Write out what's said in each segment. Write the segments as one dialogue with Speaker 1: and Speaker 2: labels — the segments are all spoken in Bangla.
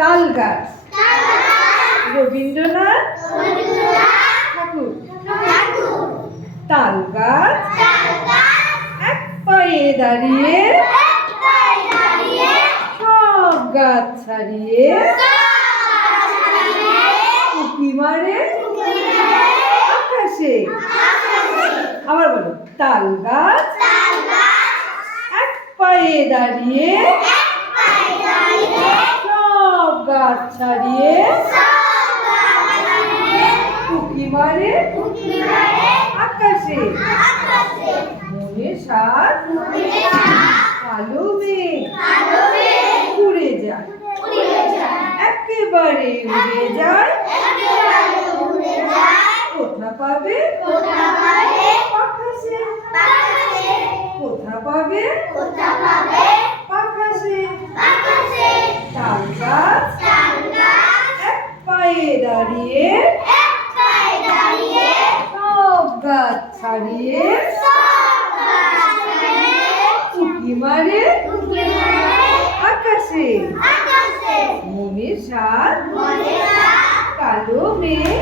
Speaker 1: তাল গাছ। রবীন্দ্রনাথ ঠাকুর। তাল গাছ এক পায়ে দাঁড়িয়ে সব গাছ ছাড়িয়ে উঁকি মারে আকাশে। আবার বলো তাল গাছ এক পায়ে দাঁড়িয়ে গাছ ছাড়িয়ে উঁকি মারে আকাশে। মনে সাত, কালো মেঘ উড়ে যায়। একেবারে উড়ে যায়। কোথা পাবে? পাখাসে কোথা পাবে? পাখাসে তাল গাছ এক পায়ে দাঁড়িয়ে সব গাছ ছাড়িয়ে উঁকি মারে আকাশে। মনে সাত কালো মেঘ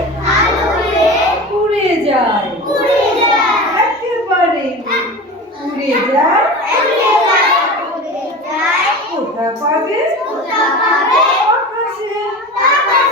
Speaker 1: উড়ে যায়। একেবারে উড়ে যায়। কোথা পাবে? আকাশে।